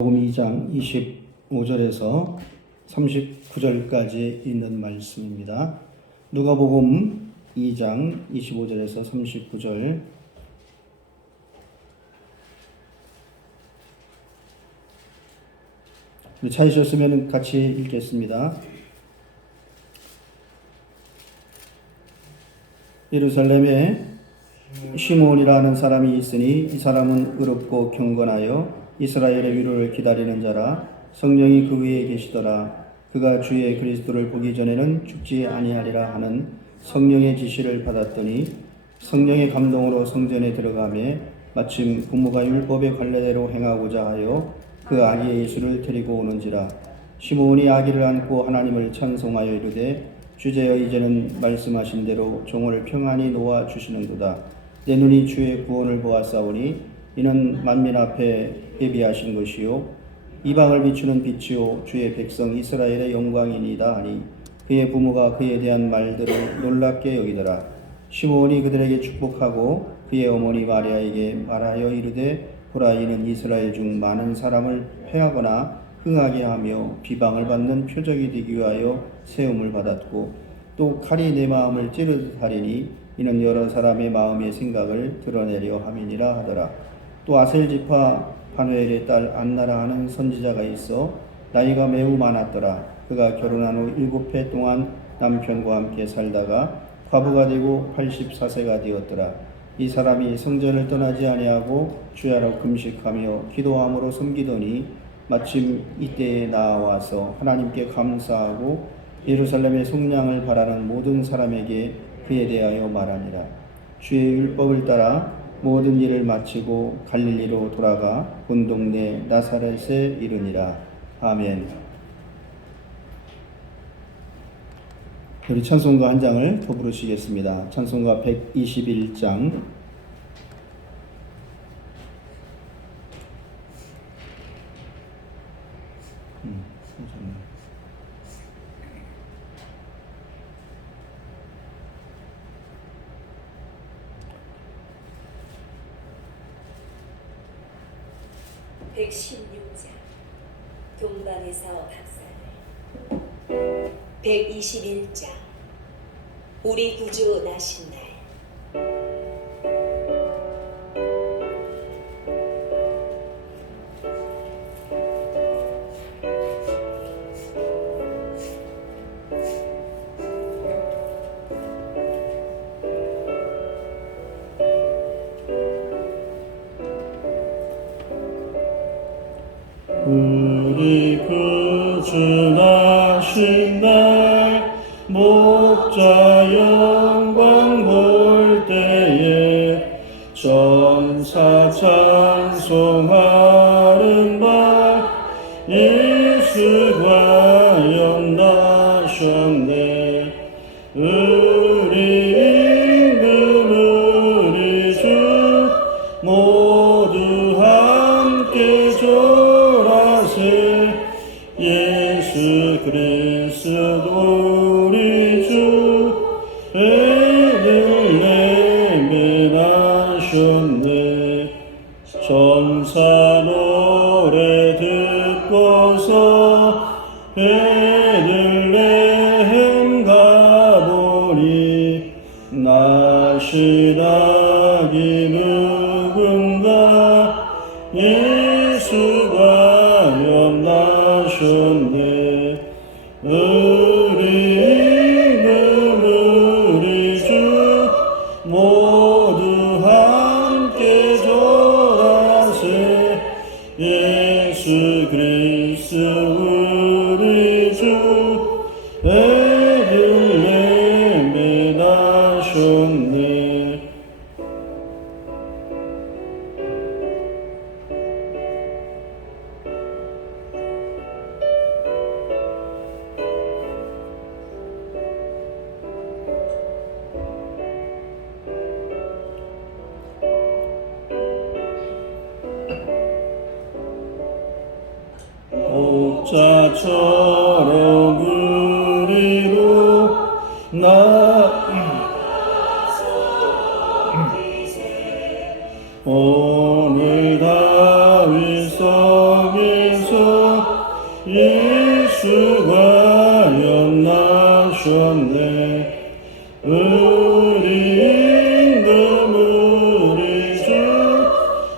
누가복음 2장 25절에서 39절까지 있는 말씀입니다. 누가복음 2장 25절에서 39절. 찾으셨으면 같이 읽겠습니다. 예루살렘에 시므온이라는 사람이 있으니 이 사람은 의롭고 경건하여 이스라엘의 위로를 기다리는 자라. 성령이 그 위에 계시더라. 그가 주의 그리스도를 보기 전에는 죽지 아니하리라 하는 성령의 지시를 받았더니 성령의 감동으로 성전에 들어가매 마침 부모가 율법의 관례대로 행하고자 하여 그 아기 예수를 데리고 오는지라. 시므온이 아기를 안고 하나님을 찬송하여 이르되 주제여 이제는 말씀하신 대로 종을 평안히 놓아 주시는도다. 내 눈이 주의 구원을 보았사오니 이는 만민 앞에 예비하신 것이요 이방을 비추는 빛이요 주의 백성 이스라엘의 영광이니이다 하니 그의 부모가 그에 대한 말들을 놀랍게 여기더라. 시므온이 그들에게 축복하고 그의 어머니 마리아에게 말하여 이르되 보라, 이는 이스라엘 중 많은 사람을 패하거나 흥하게 하며 비방을 받는 표적이 되기 위하여 세움을 받았고 또 칼이 내 마음을 찌르듯 하리니 이는 여러 사람의 마음의 생각을 드러내려 함이니라 하더라. 또 아셀 지파 바누엘의 딸 안나라 하는 선지자가 있어 나이가 매우 많았더라. 그가 결혼한 후 7해 동안 남편과 함께 살다가 과부가 되고 84세가 되었더라. 이 사람이 성전을 떠나지 아니하고 주야로 금식하며 기도함으로 섬기더니 마침 이때에 나와서 하나님께 감사하고 예루살렘의 속량을 바라는 모든 사람에게 그에 대하여 말하니라. 주의 율법을 따라 모든 일을 마치고 갈릴리로 돌아가 본 동네 나사렛에 이르니라. 아멘. 우리 찬송가 한 장을 더 부르시겠습니다. 찬송가 121장. 동방에서 박사를 121장 우리 구주 나신 날. 우리 구주 나신 날 목자 영광 볼 때에 전사 찬송하는 날 예수가 영나셨네. 우리 임금 우리 주 모두 함께 예수 그리스도 우리 주 베들레헴에 나셨네. 전사 노래 듣고서 베들레헴 가보니 나신 아기 누군가 예수가 나셨네. 우리 임금 우리 주 모두 함께 절하세. 예수 그리스도 우리 주 베들레헴에 나셨네. 목자처럼 우리로 오늘 다윗 성에 예수가 연나셨네. 우리 임금 우리 주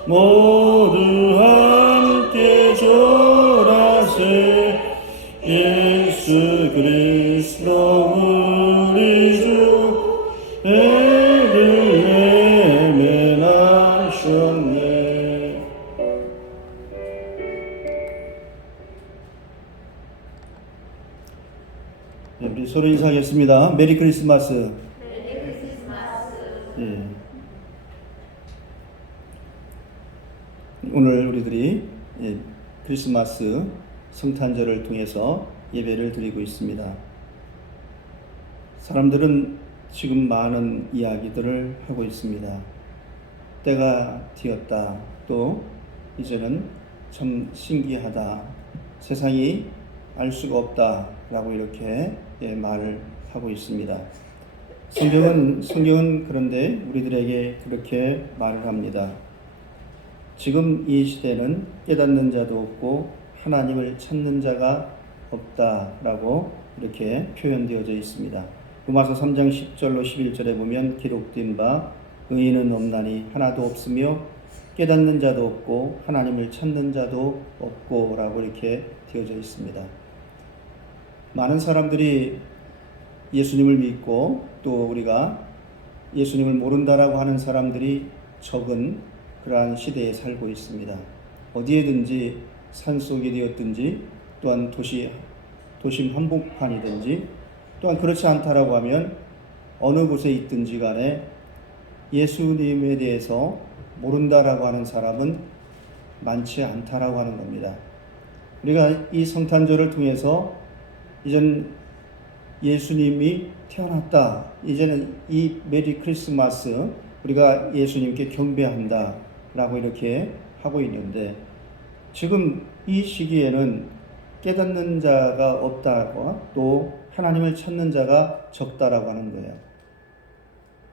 모두 함께 절하세. 예수 그리스도 우리 주 베들레헴에 나셨네. 네, 우리 서로 인사하겠습니다. 메리 크리스마스. 예. 오늘 우리들이 크리스마스 성탄절을 통해서 예배를 드리고 있습니다. 사람들은 지금 많은 이야기들을 하고 있습니다. 때가 되었다. 또 이제는 참 신기하다. 세상이 알 수가 없다. 라고 이렇게 말을 하고 있습니다. 성경은 그런데 우리들에게 그렇게 말을 합니다. 지금 이 시대는 깨닫는 자도 없고 하나님을 찾는 자가 없다라고 이렇게 표현되어져 있습니다. 로마서 3장 10절로 11절에 보면 기록된 바 의인은 없나니 하나도 없으며 깨닫는 자도 없고 하나님을 찾는 자도 없고 라고 이렇게 되어져 있습니다. 많은 사람들이 예수님을 믿고 또 우리가 예수님을 모른다라고 하는 사람들이 적은 그러한 시대에 살고 있습니다. 어디에든지 산속이 되었든지 또한 도심 한복판이든지 또한 그렇지 않다라고 하면 어느 곳에 있든지 간에 예수님에 대해서 모른다라고 하는 사람은 많지 않다라고 하는 겁니다. 우리가 이 성탄절을 통해서 이제는 예수님이 태어났다. 이제는 이 메리 크리스마스 우리가 예수님께 경배한다 라고 이렇게 하고 있는데 지금 이 시기에는 깨닫는 자가 없다고 또 하나님을 찾는 자가 적다라고 하는 거예요.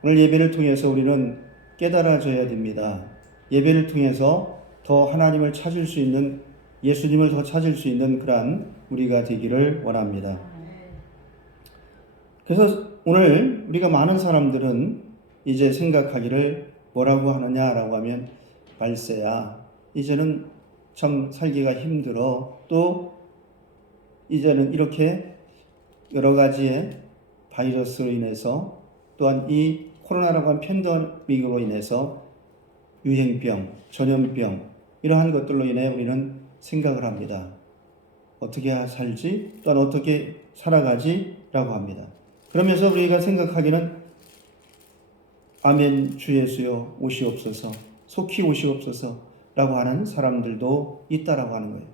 오늘 예배를 통해서 우리는 깨달아져야 됩니다. 예배를 통해서 더 하나님을 찾을 수 있는 예수님을 더 찾을 수 있는 그러한 우리가 되기를 원합니다. 그래서 오늘 우리가 많은 사람들은 이제 생각하기를 뭐라고 하느냐라고 하면 발세야 이제는 참 살기가 힘들어 또 이제는 이렇게 여러 가지의 바이러스로 인해서 또한 이 코로나라고 하는 팬데믹으로 인해서 유행병, 전염병 이러한 것들로 인해 우리는 생각을 합니다. 어떻게 살지? 또한 어떻게 살아가지? 라고 합니다. 그러면서 우리가 생각하기는 아멘 주 예수여 오시옵소서 속히 오시옵소서 라고 하는 사람들도 있다라고 하는 거예요.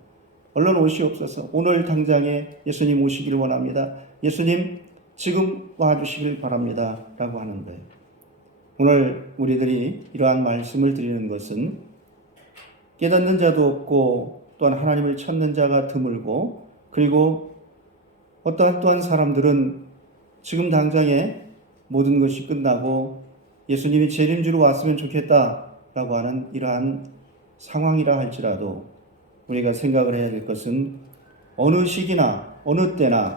얼른 오시옵소서 오늘 당장에 예수님 오시기를 원합니다. 예수님 지금 와주시길 바랍니다 라고 하는 거예요. 오늘 우리들이 이러한 말씀을 드리는 것은 깨닫는 자도 없고 또한 하나님을 찾는 자가 드물고 그리고 어떠한 또한 사람들은 지금 당장에 모든 것이 끝나고 예수님이 재림주로 왔으면 좋겠다라고 하는 이러한 상황이라 할지라도 우리가 생각을 해야 될 것은 어느 시기나 어느 때나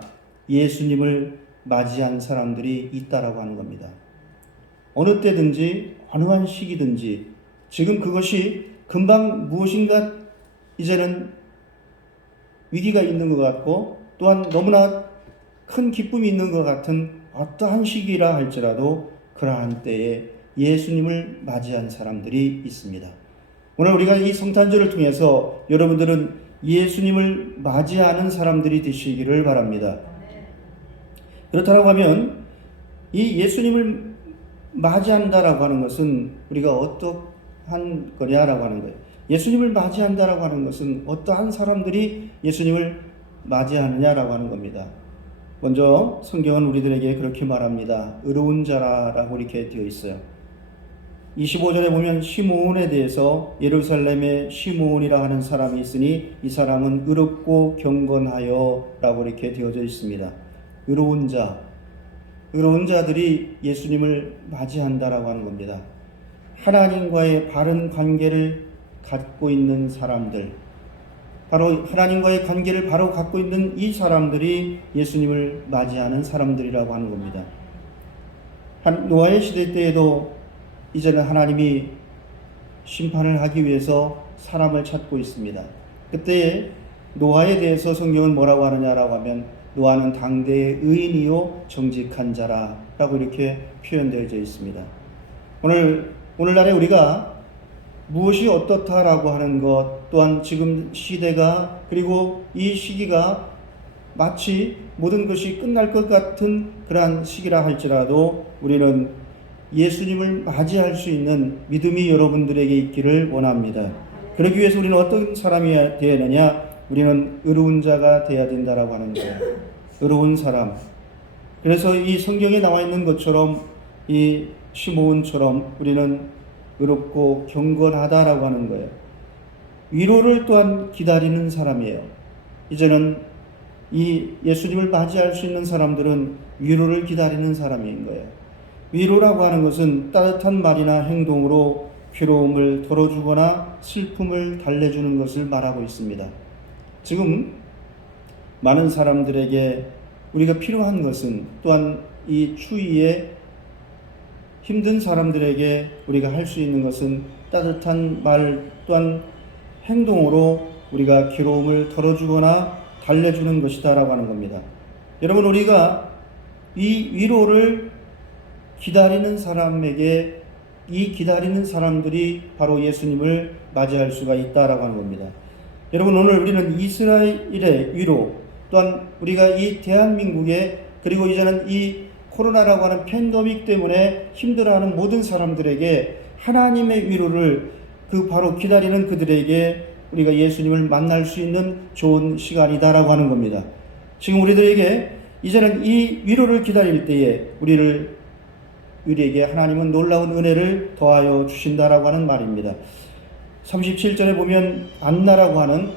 예수님을 맞이한 사람들이 있다라고 하는 겁니다. 어느 때든지 어느 한 시기든지 지금 그것이 금방 무엇인가 이제는 위기가 있는 것 같고 또한 너무나 큰 기쁨이 있는 것 같은 어떠한 시기라 할지라도 그러한 때에 예수님을 맞이한 사람들이 있습니다. 오늘 우리가 이 성탄절을 통해서 여러분들은 예수님을 맞이하는 사람들이 되시기를 바랍니다. 그렇다고 하면 이 예수님을 맞이한다라고 하는 것은 우리가 어떠한 거냐라고 하는 거예요. 예수님을 맞이한다라고 하는 것은 어떠한 사람들이 예수님을 맞이하느냐라고 하는 겁니다. 먼저 성경은 우리들에게 그렇게 말합니다. 의로운 자라고 이렇게 되어 있어요. 25절에 보면 시므온에 대해서 예루살렘에 시므온이라 하는 사람이 있으니 이 사람은 의롭고 경건하여 라고 이렇게 되어져 있습니다. 의로운 자들이 예수님을 맞이한다라고 하는 겁니다. 하나님과의 바른 관계를 갖고 있는 사람들, 바로 하나님과의 관계를 바로 갖고 있는 이 사람들이 예수님을 맞이하는 사람들이라고 하는 겁니다. 노아의 시대 때에도 이제는 하나님이 심판을 하기 위해서 사람을 찾고 있습니다. 그때 노아에 대해서 성경은 뭐라고 하느냐라고 하면 노아는 당대의 의인이요 정직한 자라라고 이렇게 표현되어져 있습니다. 오늘날에 우리가 무엇이 어떻다라고 하는 것 또한 지금 시대가 그리고 이 시기가 마치 모든 것이 끝날 것 같은 그러한 시기라 할지라도 우리는 예수님을 맞이할 수 있는 믿음이 여러분들에게 있기를 원합니다. 그러기 위해서 우리는 어떤 사람이 되어야 되느냐? 우리는 의로운 자가 되어야 된다라고 하는 거예요. 의로운 사람. 그래서 이 성경에 나와 있는 것처럼 이 시므온처럼 우리는 의롭고 경건하다라고 하는 거예요. 위로를 또한 기다리는 사람이에요. 이제는 이 예수님을 맞이할 수 있는 사람들은 위로를 기다리는 사람인 거예요. 위로라고 하는 것은 따뜻한 말이나 행동으로 괴로움을 덜어주거나 슬픔을 달래주는 것을 말하고 있습니다. 지금 많은 사람들에게 우리가 필요한 것은 또한 이 추위에 힘든 사람들에게 우리가 할 수 있는 것은 따뜻한 말 또한 행동으로 우리가 괴로움을 덜어주거나 달래주는 것이다라고 하는 겁니다. 여러분, 우리가 이 위로를 기다리는 사람에게 이 기다리는 사람들이 바로 예수님을 맞이할 수가 있다라고 하는 겁니다. 여러분, 오늘 우리는 이스라엘의 위로 또한 우리가 이 대한민국에 그리고 이제는 이 코로나라고 하는 팬데믹 때문에 힘들어하는 모든 사람들에게 하나님의 위로를 바로 기다리는 그들에게 우리가 예수님을 만날 수 있는 좋은 시간이다라고 하는 겁니다. 지금 우리들에게 이제는 이 위로를 기다릴 때에 우리에게 하나님은 놀라운 은혜를 더하여 주신다라고 하는 말입니다. 37절에 보면 안나라고 하는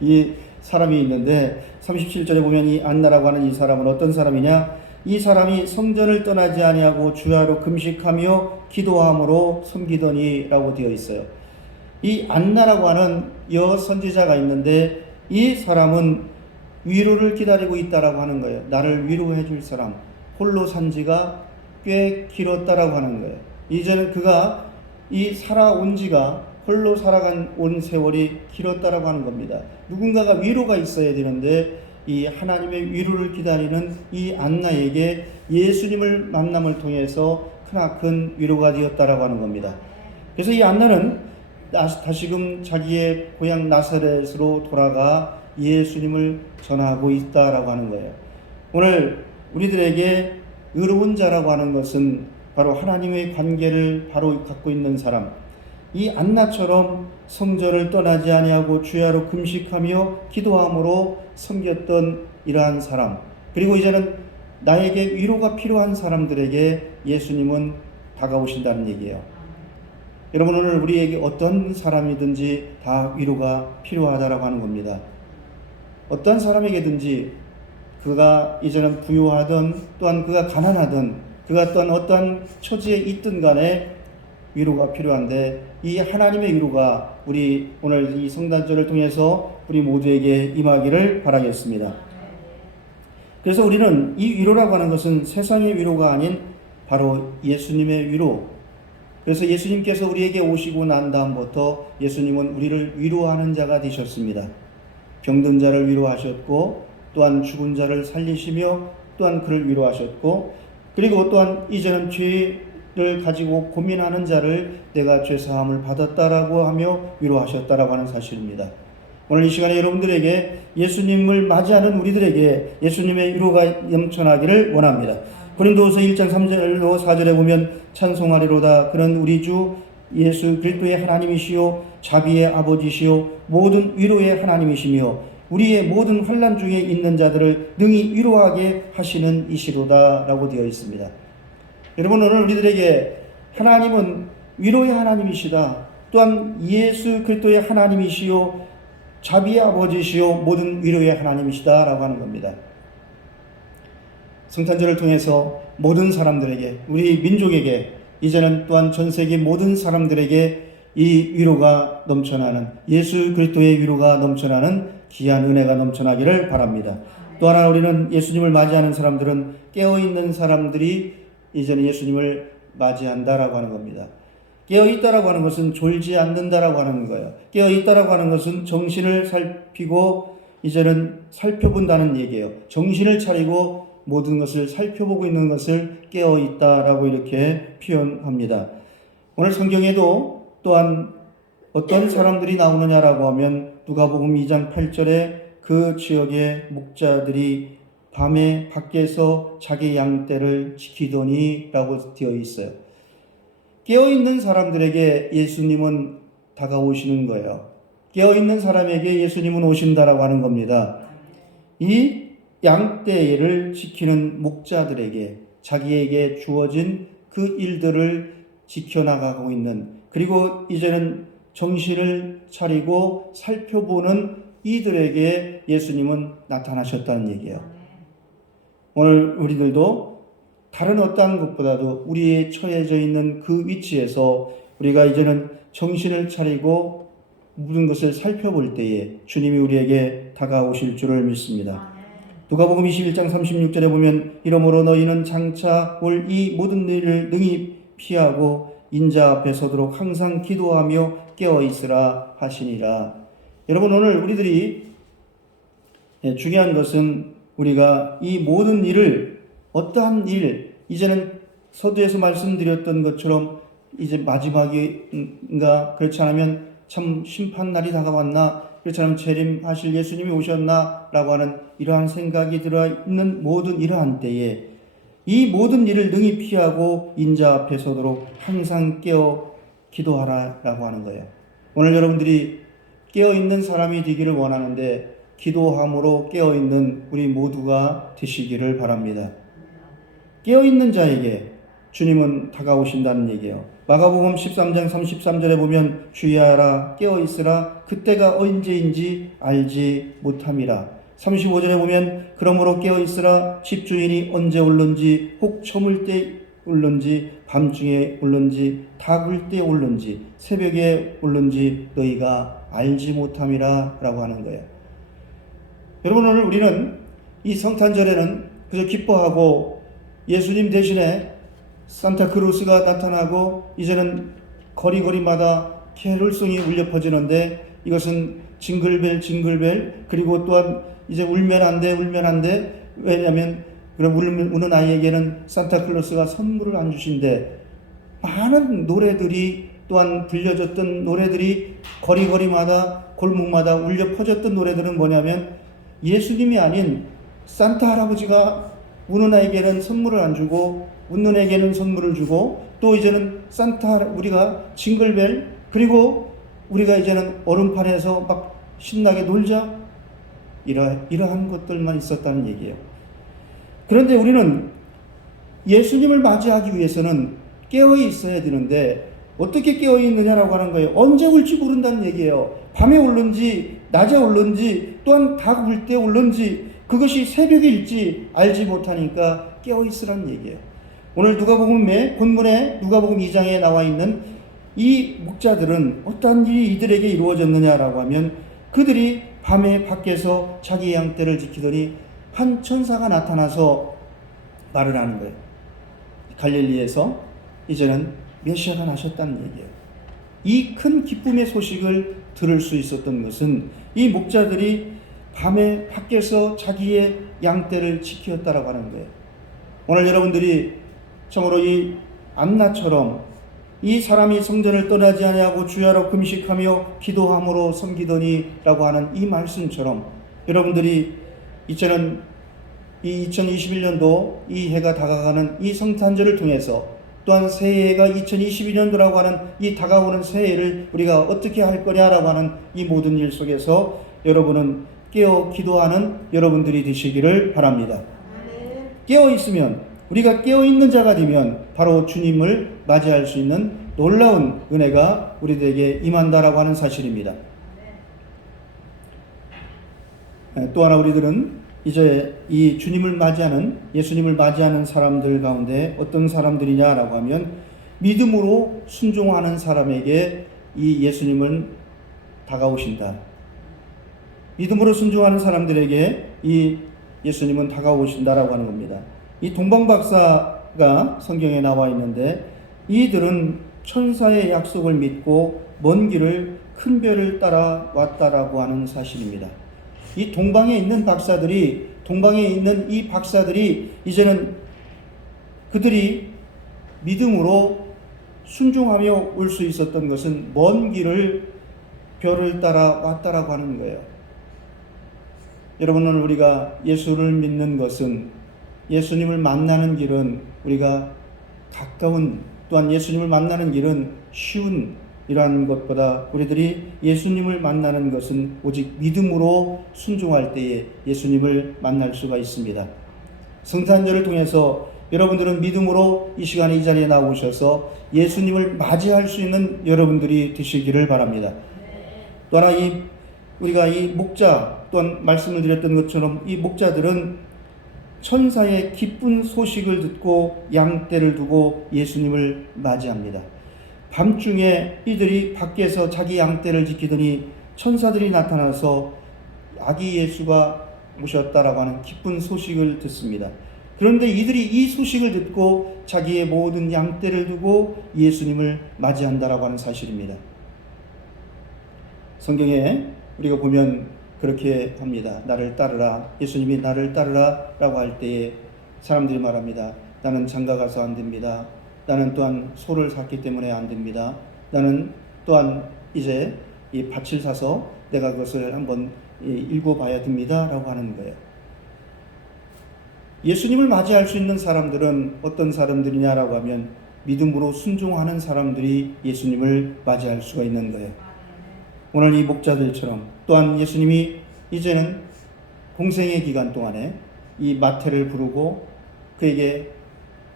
이 사람이 있는데 37절에 보면 이 안나라고 하는 이 사람은 어떤 사람이냐? 이 사람이 성전을 떠나지 아니하고 주야로 금식하며 기도함으로 섬기더니라고 되어 있어요. 이 안나라고 하는 여선지자가 있는데 이 사람은 위로를 기다리고 있다라고 하는 거예요. 나를 위로해 줄 사람. 홀로 산 지가 꽤 길었다라고 하는 거예요. 이제는 그가 이 살아온 지가 홀로 살아간 온 세월이 길었다라고 하는 겁니다. 누군가가 위로가 있어야 되는데 이 하나님의 위로를 기다리는 이 안나에게 예수님을 만남을 통해서 크나큰 위로가 되었다라고 하는 겁니다. 그래서 이 안나는 다시금 자기의 고향 나사렛으로 돌아가 예수님을 전하고 있다라고 하는 거예요. 오늘 우리들에게 의로운 자라고 하는 것은 바로 하나님의 관계를 바로 갖고 있는 사람, 이 안나처럼 성전을 떠나지 아니하고 주야로 금식하며 기도함으로 섬겼던 이러한 사람, 그리고 이제는 나에게 위로가 필요한 사람들에게 예수님은 다가오신다는 얘기예요. 여러분, 오늘 우리에게 어떤 사람이든지 다 위로가 필요하다라고 하는 겁니다. 어떤 사람에게든지 그가 이제는 부유하든 또한 그가 가난하든 그가 또한 어떤 처지에 있든 간에 위로가 필요한데 이 하나님의 위로가 우리 오늘 이 성탄절을 통해서 우리 모두에게 임하기를 바라겠습니다. 그래서 우리는 이 위로라고 하는 것은 세상의 위로가 아닌 바로 예수님의 위로. 그래서 예수님께서 우리에게 오시고 난 다음부터 예수님은 우리를 위로하는 자가 되셨습니다. 병든 자를 위로하셨고 또한 죽은 자를 살리시며 또한 그를 위로하셨고 그리고 또한 이제는 죄를 가지고 고민하는 자를 내가 죄사함을 받았다라고 하며 위로하셨다라고 하는 사실입니다. 오늘 이 시간에 여러분들에게 예수님을 맞이하는 우리들에게 예수님의 위로가 넘쳐나기를 원합니다. 고린도후서 1장 3절로 4절에 보면 찬송하리로다. 그는 우리 주 예수 그리스도의 하나님이시요 자비의 아버지시요 모든 위로의 하나님이시며 우리의 모든 환난 중에 있는 자들을 능히 위로하게 하시는 이시로다 라고 되어 있습니다. 여러분, 오늘 우리들에게 하나님은 위로의 하나님이시다. 또한 예수 그리스도의 하나님이시요 자비의 아버지시요 모든 위로의 하나님이시다 라고 하는 겁니다. 성탄절을 통해서 모든 사람들에게 우리 민족에게 이제는 또한 전 세계 모든 사람들에게 이 위로가 넘쳐나는, 예수 그리스도의 위로가 넘쳐나는 귀한 은혜가 넘쳐나기를 바랍니다. 또 하나, 우리는 예수님을 맞이하는 사람들은 깨어있는 사람들이 이제는 예수님을 맞이한다라고 하는 겁니다. 깨어있다라고 하는 것은 졸지 않는다라고 하는 거예요. 깨어있다라고 하는 것은 정신을 살피고 이제는 살펴본다는 얘기예요. 정신을 차리고 모든 것을 살펴보고 있는 것을 깨어있다라고 이렇게 표현합니다. 오늘 성경에도 또한 어떤 사람들이 나오느냐라고 하면 누가복음 2장 8절에 그 지역의 목자들이 밤에 밖에서 자기 양떼를 지키더니 라고 되어 있어요. 깨어있는 사람들에게 예수님은 다가오시는 거예요. 깨어있는 사람에게 예수님은 오신다라고 하는 겁니다. 이 양떼를 지키는 목자들에게 자기에게 주어진 그 일들을 지켜나가고 있는, 그리고 이제는 정신을 차리고 살펴보는 이들에게 예수님은 나타나셨다는 얘기예요. 오늘 우리들도 다른 어떠한 것보다도 우리의 처해져 있는 그 위치에서 우리가 이제는 정신을 차리고 모든 것을 살펴볼 때에 주님이 우리에게 다가오실 줄을 믿습니다. 누가복음 21장 36절에 보면 이러므로 너희는 장차 올 이 모든 일을 능히 피하고 인자 앞에 서도록 항상 기도하며 깨어 있으라 하시니라. 여러분, 오늘 우리들이 중요한 것은 우리가 이 모든 일을, 어떠한 일, 이제는 서두에서 말씀드렸던 것처럼 이제 마지막인가, 그렇지 않으면 참 심판날이 다가왔나, 그렇지 않으면 재림하실 예수님이 오셨나 라고 하는 이러한 생각이 들어있는 모든 이러한 때에 이 모든 일을 능히 피하고 인자 앞에 서도록 항상 깨어 기도하라 라고 하는 거예요. 오늘 여러분들이 깨어있는 사람이 되기를 원하는데 기도함으로 깨어있는 우리 모두가 되시기를 바랍니다. 깨어있는 자에게 주님은 다가오신다는 얘기예요. 마가복음 13장 33절에 보면 주의하라 깨어있으라 그때가 언제인지 알지 못함이라. 35절에 보면 그러므로 깨어있으라 집주인이 언제 올는지 혹 저물 때 올는지 밤중에 올는지 닭을 때 올는지 새벽에 올는지 너희가 알지 못함이라 라고 하는 거예요. 여러분, 오늘 우리는 이 성탄절에는 그저 기뻐하고 예수님 대신에 산타크로스가 나타나고 이제는 거리마다 캐롤송이 울려 퍼지는데 이것은 징글벨 징글벨, 그리고 또한 이제 울면 안 돼. 왜냐하면 그럼 우는 아이에게는 산타클로스가 선물을 안 주신대. 많은 노래들이, 또한 들려졌던 노래들이 거리마다 골목마다 울려 퍼졌던 노래들은 뭐냐면 예수님이 아닌 산타 할아버지가 우는 아이에게는 선물을 안 주고 웃는 아이에게는 선물을 주고, 또 이제는 우리가 징글벨, 그리고 우리가 이제는 얼음판에서 막 신나게 놀자, 이러한 것들만 있었다는 얘기예요. 그런데 우리는 예수님을 맞이하기 위해서는 깨어 있어야 되는데 어떻게 깨어 있느냐라고 하는 거예요. 언제 올지 모른다는 얘기예요. 밤에 올는지 낮에 올는지 또한 닭 울 때 올는지 그것이 새벽일지 알지 못하니까 깨어 있으라는 얘기예요. 오늘 누가복음의 본문에 누가복음 2장에 나와 있는 이 목자들은 어떠한 일이 이들에게 이루어졌느냐라고 하면 그들이 밤에 밖에서 자기 양떼를 지키더니 한 천사가 나타나서 말을 하는 거예요. 갈릴리에서 이제는 메시아가 나셨다는 얘기예요. 이 큰 기쁨의 소식을 들을 수 있었던 것은 이 목자들이 밤에 밖에서 자기의 양떼를 지키었다라고 하는 거예요. 오늘 여러분들이 참으로 이 안나처럼 이 사람이 성전을 떠나지 아니하고 주야로 금식하며 기도함으로 섬기더니 라고 하는 이 말씀처럼 여러분들이 이제는 이 2021년도 이 해가 다가가는 이 성탄절을 통해서 또한 새해가 2022년도라고 하는 이 다가오는 새해를 우리가 어떻게 할 거냐라고 하는 이 모든 일 속에서 여러분은 깨어 기도하는 여러분들이 되시기를 바랍니다. 깨어 있으면, 우리가 깨어 있는 자가 되면 바로 주님을 맞이할 수 있는 놀라운 은혜가 우리들에게 임한다라고 하는 사실입니다. 또 하나, 우리들은 이제 이 주님을 맞이하는, 예수님을 맞이하는 사람들 가운데 어떤 사람들이냐라고 하면 믿음으로 순종하는 사람에게 이 예수님은 다가오신다. 믿음으로 순종하는 사람들에게 이 예수님은 다가오신다라고 하는 겁니다. 이 동방박사가 성경에 나와 있는데 이들은 천사의 약속을 믿고 먼 길을 큰 별을 따라 왔다라고 하는 사실입니다. 이 동방에 있는 이 박사들이 이제는 그들이 믿음으로 순종하며 올 수 있었던 것은 먼 길을 별을 따라 왔다라고 하는 거예요. 여러분, 오늘 우리가 예수를 믿는 것은, 예수님을 만나는 길은 우리가 가까운, 또한 예수님을 만나는 길은 쉬운 이러한 것보다 우리들이 예수님을 만나는 것은 오직 믿음으로 순종할 때에 예수님을 만날 수가 있습니다. 성탄절을 통해서 여러분들은 믿음으로 이 시간에 이 자리에 나오셔서 예수님을 맞이할 수 있는 여러분들이 되시기를 바랍니다. 또 하나 우리가 이 목자, 또한 말씀을 드렸던 것처럼 이 목자들은 천사의 기쁜 소식을 듣고 양떼를 두고 예수님을 맞이합니다. 밤중에 이들이 밖에서 자기 양떼를 지키더니 천사들이 나타나서 아기 예수가 오셨다라고 하는 기쁜 소식을 듣습니다. 그런데 이들이 이 소식을 듣고 자기의 모든 양떼를 두고 예수님을 맞이한다라고 하는 사실입니다. 성경에 우리가 보면 그렇게 합니다. 나를 따르라. 예수님이 나를 따르라 라고 할 때에 사람들이 말합니다. 나는 장가 가서 안 됩니다. 나는 또한 소를 샀기 때문에 안 됩니다. 나는 또한 이제 이 밭을 사서 내가 그것을 한번 읽어봐야 됩니다 라고 하는 거예요. 예수님을 맞이할 수 있는 사람들은 어떤 사람들이냐라고 하면 믿음으로 순종하는 사람들이 예수님을 맞이할 수가 있는 거예요. 오늘 이 목자들처럼 또한 예수님이 이제는 공생의 기간 동안에 이 마태를 부르고 그에게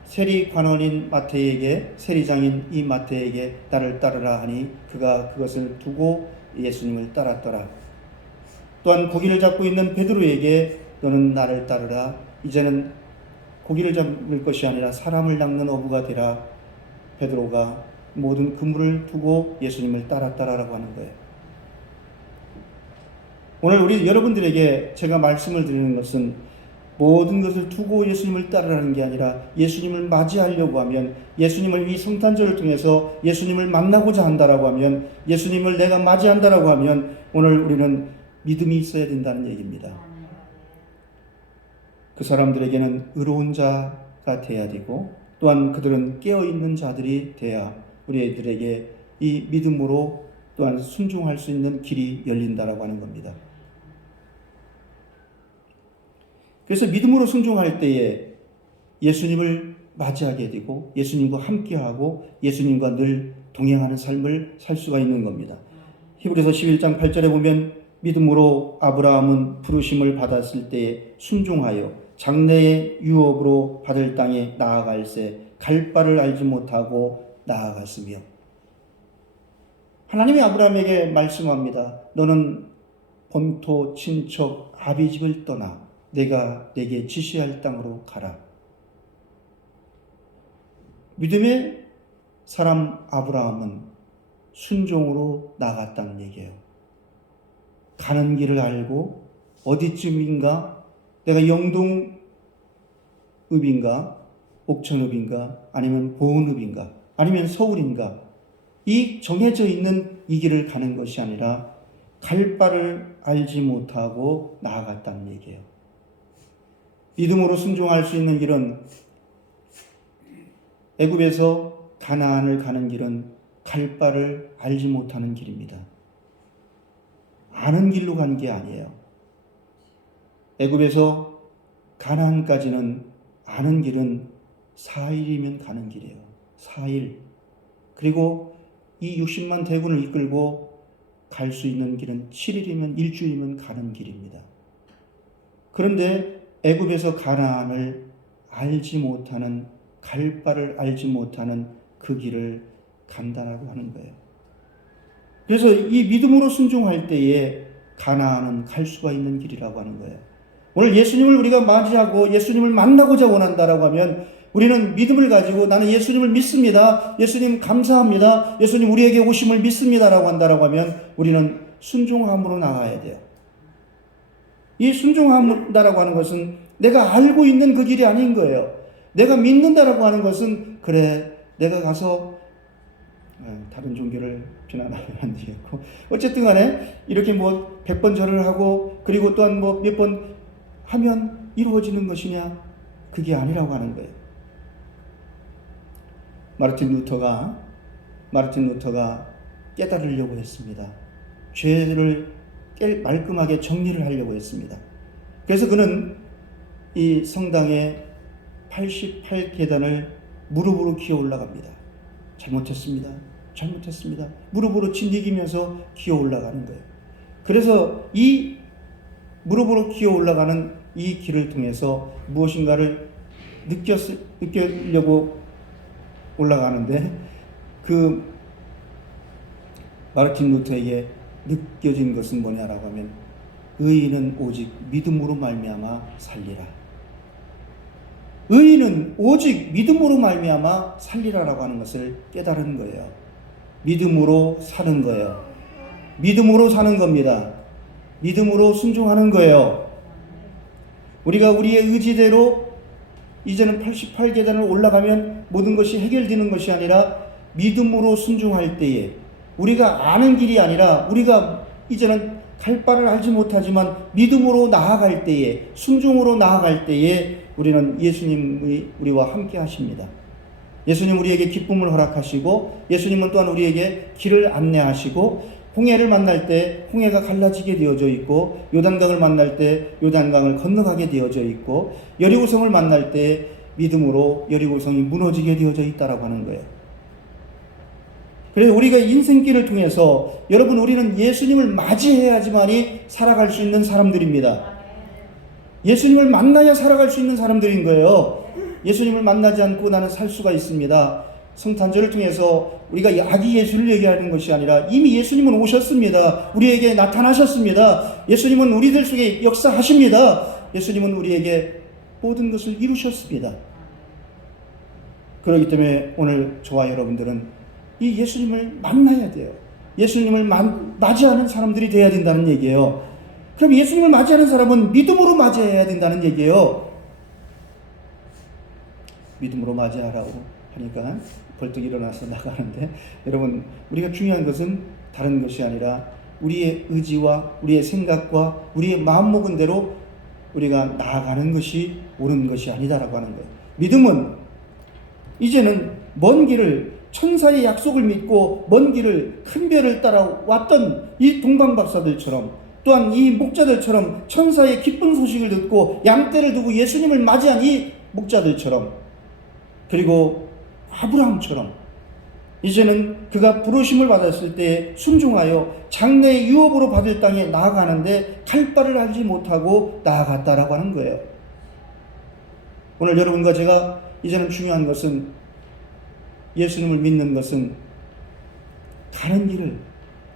세리관원인 마태에게, 세리장인 이 마태에게 나를 따르라 하니 그가 그것을 두고 예수님을 따랐더라. 또한 고기를 잡고 있는 베드로에게 너는 나를 따르라. 이제는 고기를 잡을 것이 아니라 사람을 낚는 어부가 되라. 베드로가 모든 그물을 두고 예수님을 따랐다라고 하는 거예요. 오늘 우리 여러분들에게 제가 말씀을 드리는 것은 모든 것을 두고 예수님을 따르라는 게 아니라 예수님을 맞이하려고 하면, 예수님을 이 성탄절을 통해서 예수님을 만나고자 한다라고 하면, 예수님을 내가 맞이한다라고 하면 오늘 우리는 믿음이 있어야 된다는 얘기입니다. 그 사람들에게는 의로운 자가 돼야 되고 또한 그들은 깨어있는 자들이 돼야 우리들에게 이 믿음으로 또한 순종할 수 있는 길이 열린다라고 하는 겁니다. 그래서 믿음으로 순종할 때에 예수님을 맞이하게 되고 예수님과 함께하고 예수님과 늘 동행하는 삶을 살 수가 있는 겁니다. 히브리서 11장 8절에 보면 믿음으로 아브라함은 부르심을 받았을 때에 순종하여 장래의 유업으로 받을 땅에 나아갈새 갈 바를 알지 못하고 나아갔으며, 하나님이 아브라함에게 말씀합니다. 너는 본토 친척 아비집을 떠나 내가 내게 지시할 땅으로 가라. 믿음의 사람 아브라함은 순종으로 나갔다는 얘기예요. 가는 길을 알고 어디쯤인가, 내가 영동읍인가 옥천읍인가 아니면 보은읍인가 아니면 서울인가, 이 정해져 있는 이 길을 가는 것이 아니라 갈 바를 알지 못하고 나아갔다는 얘기예요. 믿음으로 순종할 수 있는 길은, 애굽에서 가나안을 가는 길은 갈 바를 알지 못하는 길입니다. 아는 길로 간 게 아니에요. 애굽에서 가나안까지는 아는 길은 4일이면 가는 길이에요. 4일. 그리고 이 60만 대군을 이끌고 갈 수 있는 길은 7일이면 일주일이면 가는 길입니다. 그런데 애굽에서 가나안을 알지 못하는, 갈 바를 알지 못하는 그 길을 간다라고 하는 거예요. 그래서 이 믿음으로 순종할 때에 가나안은 갈 수가 있는 길이라고 하는 거예요. 오늘 예수님을 우리가 맞이하고 예수님을 만나고자 원한다라고 하면 우리는 믿음을 가지고 나는 예수님을 믿습니다. 예수님 감사합니다. 예수님 우리에게 오심을 믿습니다라고 한다라고 하면 우리는 순종함으로 나가야 돼요. 이 순종한다라고 하는 것은 내가 알고 있는 그 길이 아닌 거예요. 내가 믿는다라고 하는 것은 그래 내가 가서 다른 종교를 비난하면 안 되겠고 어쨌든 간에 이렇게 뭐 100번 절을 하고 그리고 또한 뭐 몇 번 하면 이루어지는 것이냐 그게 아니라고 하는 거예요. 마르틴 루터가 깨달으려고 했습니다. 죄를 말끔하게 정리를 하려고 했습니다. 그래서 그는 이 성당의 88계단을 무릎으로 기어 올라갑니다. 잘못했습니다. 무릎으로 짓이기면서 기어 올라가는 거예요. 그래서 이 무릎으로 기어 올라가는 이 길을 통해서 무엇인가를 느끼려고 올라가는데 그 마르틴 루터에게 느껴진 것은 뭐냐라고 하면 의인은 오직 믿음으로 말미암아 살리라. 의인은 오직 믿음으로 말미암아 살리라라고 하는 것을 깨달은 거예요. 믿음으로 사는 거예요. 믿음으로 사는 겁니다. 믿음으로 순종하는 거예요. 우리가 우리의 의지대로 이제는 88계단을 올라가면 모든 것이 해결되는 것이 아니라 믿음으로 순종할 때에 우리가 아는 길이 아니라 우리가 이제는 갈 바를 알지 못하지만 믿음으로 나아갈 때에 순종으로 나아갈 때에 우리는 예수님이 우리와 함께 하십니다. 예수님 우리에게 기쁨을 허락하시고 예수님은 또한 우리에게 길을 안내하시고 홍해를 만날 때 홍해가 갈라지게 되어져 있고 요단강을 만날 때 요단강을 건너가게 되어져 있고 여리고성을 만날 때 믿음으로 여리고성이 무너지게 되어져 있다라고 하는 거예요. 그래서 우리가 인생길을 통해서 여러분 우리는 예수님을 맞이해야지만이 살아갈 수 있는 사람들입니다. 예수님을 만나야 살아갈 수 있는 사람들인 거예요. 예수님을 만나지 않고 나는 살 수가 있습니다. 성탄절을 통해서 우리가 아기 예수를 얘기하는 것이 아니라 이미 예수님은 오셨습니다. 우리에게 나타나셨습니다. 예수님은 우리들 속에 역사하십니다. 예수님은 우리에게 모든 것을 이루셨습니다. 그렇기 때문에 오늘 저와 여러분들은 이 예수님을 만나야 돼요. 예수님을 맞이하는 사람들이 되어야 된다는 얘기예요. 그럼 예수님을 맞이하는 사람은 믿음으로 맞이해야 된다는 얘기예요. 믿음으로 맞이하라고 하니까 벌떡 일어나서 나가는데 여러분 우리가 중요한 것은 다른 것이 아니라 우리의 의지와 우리의 생각과 우리의 마음먹은 대로 우리가 나아가는 것이 옳은 것이 아니다라고 하는 거예요. 믿음은 이제는 먼 길을 천사의 약속을 믿고 먼 길을 큰 별을 따라왔던 이 동방박사들처럼 또한 이 목자들처럼 천사의 기쁜 소식을 듣고 양떼를 두고 예수님을 맞이한 이 목자들처럼 그리고 아브라함처럼 이제는 그가 부르심을 받았을 때 순종하여 장래의 유업으로 받을 땅에 나아가는데 갈 바를 알지 못하고 나아갔다라고 하는 거예요. 오늘 여러분과 제가 이제는 중요한 것은 예수님을 믿는 것은 가는 길을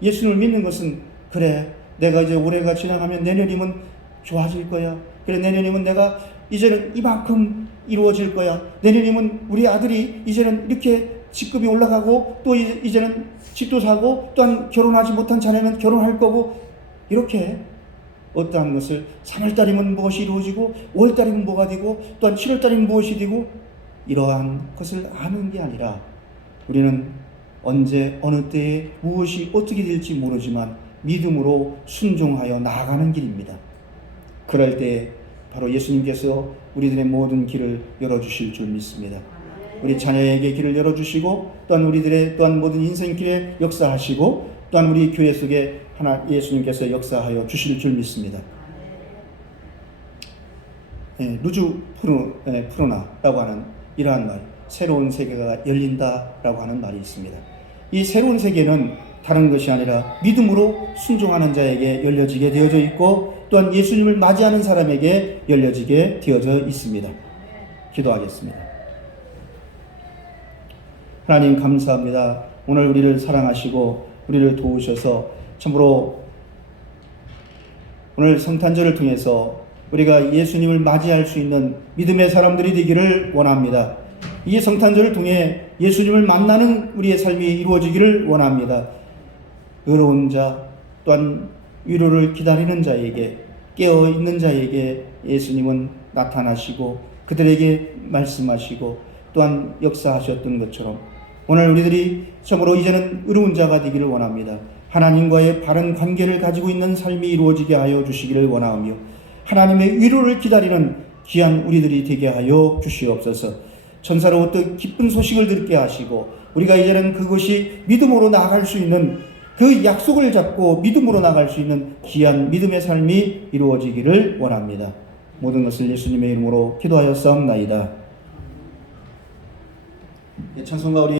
예수님을 믿는 것은 그래 내가 이제 올해가 지나가면 내년이면 좋아질 거야. 그래 내년이면 내가 이제는 이만큼 이루어질 거야. 내년이면 우리 아들이 이제는 이렇게 직급이 올라가고 또 이제는 집도 사고 또한 결혼하지 못한 자녀는 결혼할 거고 이렇게 어떠한 것을 3월달이면 무엇이 이루어지고 5월달이면 뭐가 되고 또한 7월달이면 무엇이 되고 이러한 것을 아는 게 아니라 우리는 언제 어느 때에 무엇이 어떻게 될지 모르지만 믿음으로 순종하여 나아가는 길입니다. 그럴 때 바로 예수님께서 우리들의 모든 길을 열어주실 줄 믿습니다. 우리 자녀에게 길을 열어주시고 또한 우리들의 또한 모든 인생길에 역사하시고 또한 우리 교회 속에 하나 예수님께서 역사하여 주실 줄 믿습니다. 루즈 프로나라고 하는 이러한 말, 새로운 세계가 열린다라고 하는 말이 있습니다. 이 새로운 세계는 다른 것이 아니라 믿음으로 순종하는 자에게 열려지게 되어져 있고 또한 예수님을 맞이하는 사람에게 열려지게 되어져 있습니다. 기도하겠습니다. 하나님 감사합니다. 오늘 우리를 사랑하시고 우리를 도우셔서 참으로 오늘 성탄절을 통해서 우리가 예수님을 맞이할 수 있는 믿음의 사람들이 되기를 원합니다. 이 성탄절을 통해 예수님을 만나는 우리의 삶이 이루어지기를 원합니다. 의로운 자 또한 위로를 기다리는 자에게, 깨어있는 자에게 예수님은 나타나시고 그들에게 말씀하시고 또한 역사하셨던 것처럼 오늘 우리들이 참으로 이제는 의로운 자가 되기를 원합니다. 하나님과의 바른 관계를 가지고 있는 삶이 이루어지게 하여 주시기를 원하며 하나님의 위로를 기다리는 귀한 우리들이 되게 하여 주시옵소서. 천사로부터 기쁜 소식을 듣게 하시고 우리가 이제는 그것이 믿음으로 나아갈 수 있는 그 약속을 잡고 믿음으로 나아갈 수 있는 귀한 믿음의 삶이 이루어지기를 원합니다. 모든 것을 예수님의 이름으로 기도하였사옵나이다. 찬송가 우리